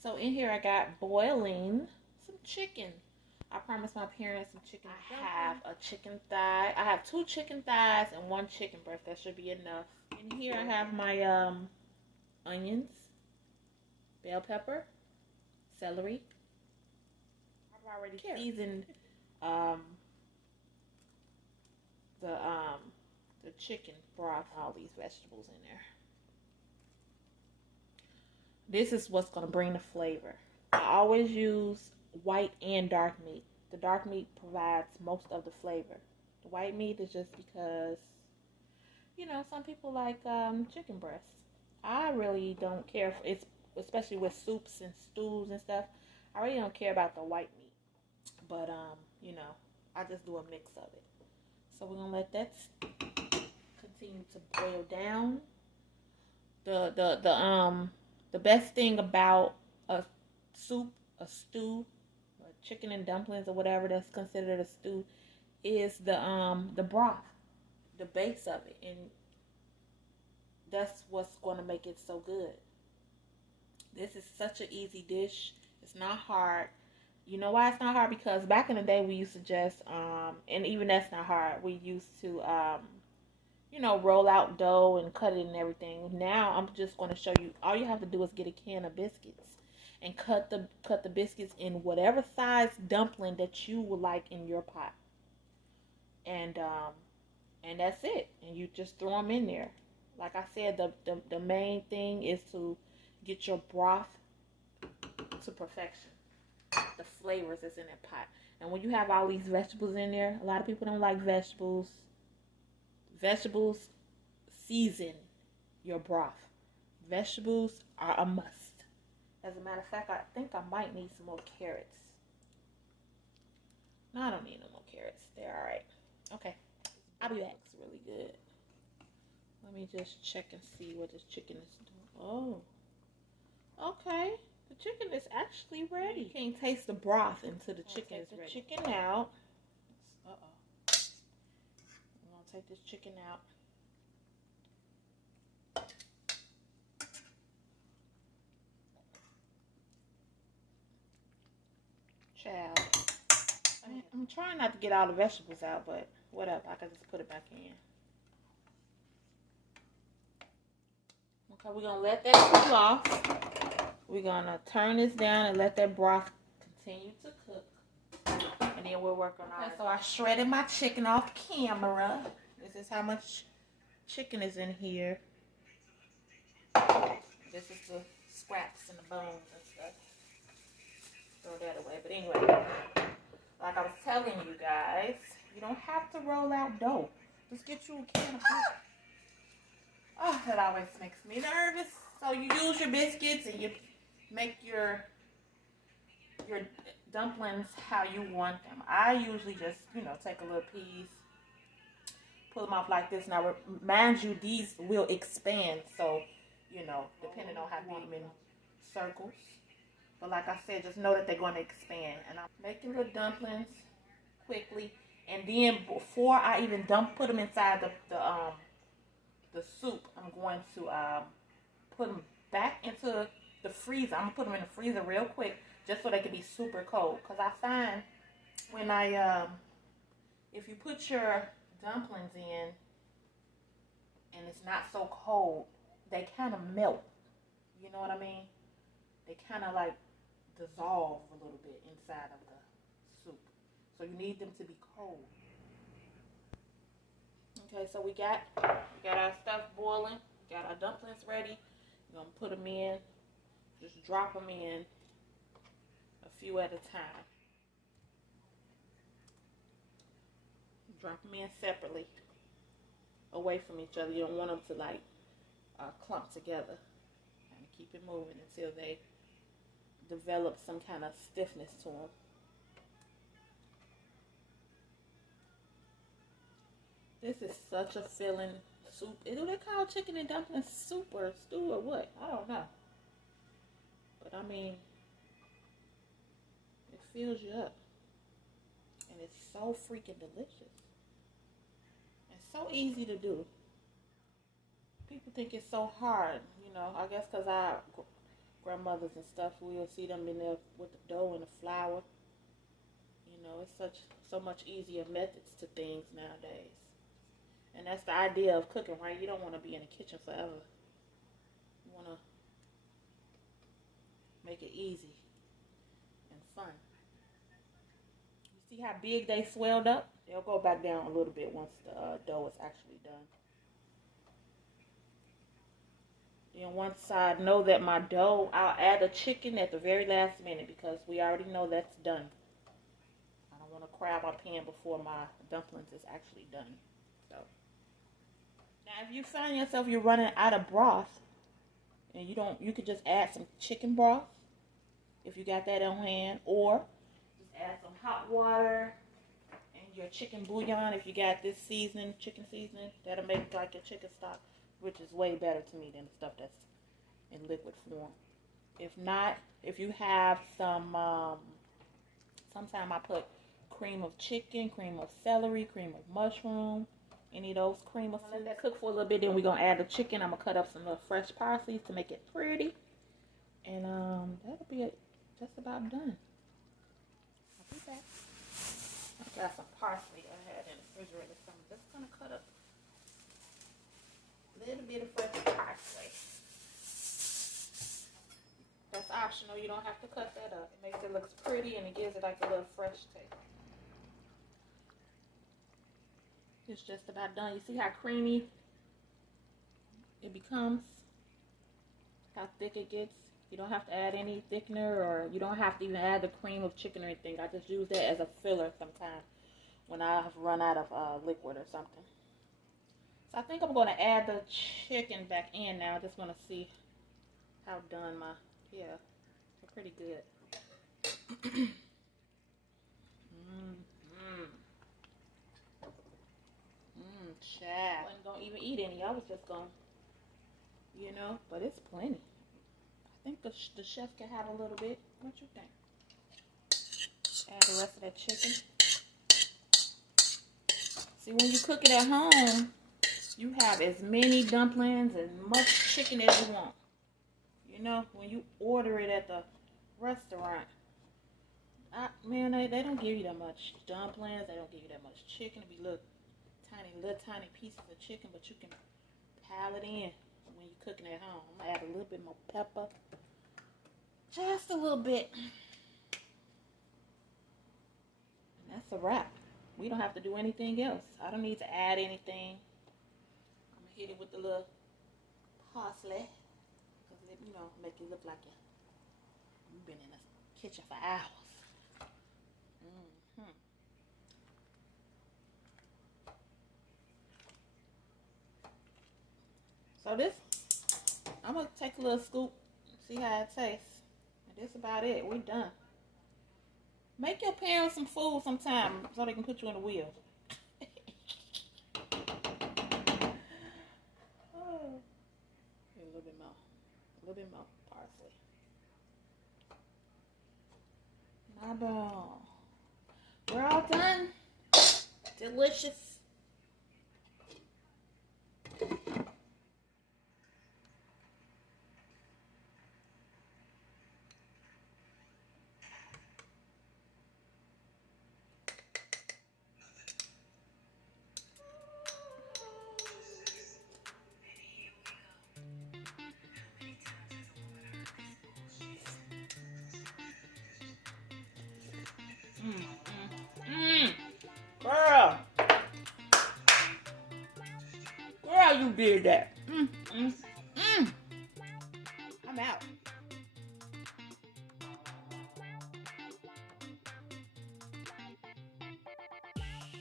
So in here I got boiling some chicken. I promised my parents some chicken. I have a chicken thigh. I have 2 chicken thighs and 1 chicken breast. That should be enough. In here I have my onions, bell pepper, celery. I've already seasoned um the um the chicken broth, all these vegetables in there. This is what's going to bring the flavor. I always use white and dark meat. The dark meat provides most of the flavor. The white meat is just because, some people like chicken breast. I really don't care for it's especially with soups and stews and stuff. I really don't care about the white meat, but I just do a mix of it. So we're gonna let that continue to boil down. The best thing about a soup, a stew, a chicken and dumplings or whatever that's considered a stew is the broth, the base of it, and that's what's going to make it so good. This is such an easy dish. It's not hard. You know why it's not hard? Because back in the day we used to just and even that's not hard. We used to roll out dough and cut it and everything. Now I'm just going to show you. All you have to do is get a can of biscuits and cut the biscuits in whatever size dumpling that you would like in your pot, and that's it. And you just throw them in there. Like I said, the main thing is to get your broth to perfection. The flavors that's in that pot. And when you have all these vegetables in there, a lot of people don't like vegetables. Vegetables season your broth. Vegetables are a must. As a matter of fact, I think I might need some more carrots. No, I don't need no more carrots. They're alright. Okay. I'll be back. It's really good. Let me just check and see what this chicken is doing. Oh. Okay. The chicken is actually ready. You can't taste the broth until the chicken is ready. Chicken out. Uh-oh. I'm going to take this chicken out. Child. I'm trying not to get all the vegetables out, but whatever. I can just put it back in. Okay, we're going to let that cool off. We're going to turn this down and let that broth continue to cook. And then we'll work on our... So I shredded my chicken off camera. This is how much chicken is in here. This is the scraps and the bones and stuff. Throw that away. But anyway, like I was telling you guys, you don't have to roll out dough. Just get you a can of biscuits. Oh, that always makes me nervous. So you use your biscuits and you make your dumplings how you want them. I usually just, take a little piece, pull them off like this. Now, mind you, these will expand. So, depending on how big them in circles. But like I said, just know that they're going to expand. And I'm making the dumplings quickly. And then before I even put them inside the soup, I'm going to put them back into the freezer. I'm going to put them in the freezer real quick just so they can be super cold. Because I find when if you put your dumplings in and it's not so cold, they kind of melt. You know what I mean? They kind of like dissolve a little bit inside of the soup. So you need them to be cold. Okay, so we got our stuff boiling. Got our dumplings ready. We're going to put them in. Just drop them in a few at a time. Drop them in separately, away from each other. You don't want them to like clump together. And keep it moving until they develop some kind of stiffness to them. This is such a filling soup. Do they call chicken and dumplings soup or stew or what? I don't know. But I mean, it fills you up. And it's so freaking delicious. It's so easy to do. People think it's so hard, I guess because our grandmothers and stuff, we'll see them in there with the dough and the flour. You know, it's so much easier methods to things nowadays. And that's the idea of cooking, right? You don't want to be in the kitchen forever. You want to make it easy and fun. You see how big they swelled up? They'll go back down a little bit once the dough is actually done. Then once I know that my dough, I'll add the chicken at the very last minute because we already know that's done. I don't want to crab my pan before my dumplings is actually done. So now if you find yourself you're running out of broth and you could just add some chicken broth if you got that on hand, or just add some hot water and your chicken bouillon if you got this seasoning, chicken seasoning. That'll make like your chicken stock, which is way better to me than the stuff that's in liquid form. If not, if you have some, sometimes I put cream of chicken, cream of celery, cream of mushroom, any of those cream of. Let that cook for a little bit, then we're going to add the chicken. I'm going to cut up some little fresh parsley to make it pretty. And that'll be it. Just about done. I'll be back. I got some parsley I had in the refrigerator, so I'm just going to cut up a little bit of fresh parsley. That's optional. You don't have to cut that up. It makes it look pretty and it gives it like a little fresh taste. It's just about done. You see how creamy it becomes? How thick it gets? You don't have to add any thickener, or you don't have to even add the cream of chicken or anything. I just use that as a filler sometimes when I have run out of liquid or something. So I think I'm going to add the chicken back in now. I just want to see how done my, yeah, they're pretty good. Child. I wasn't going to even eat any. I was just going to, you know, but it's plenty. I think the chef can have a little bit. What you think? Add the rest of that chicken. See, when you cook it at home, you have as many dumplings, as much chicken as you want. You know, when you order it at the restaurant, man, they don't give you that much dumplings. They don't give you that much chicken. It be little tiny pieces of chicken, but you can pile it in when you're cooking at home. I'm gonna add a little bit more pepper, just a little bit, and that's a wrap. We don't have to do anything else. I don't need to add anything. I'm gonna hit it with the little parsley, because it, you know, make it look like you've been in the kitchen for hours. So this, I'm going to take a little scoop, see how it tastes. And that's about it. We're done. Make your parents some food sometime so they can put you in the wheel. Oh. Here, a little bit more parsley. My ball. We're all done. Delicious. Girl, you did that. I'm out.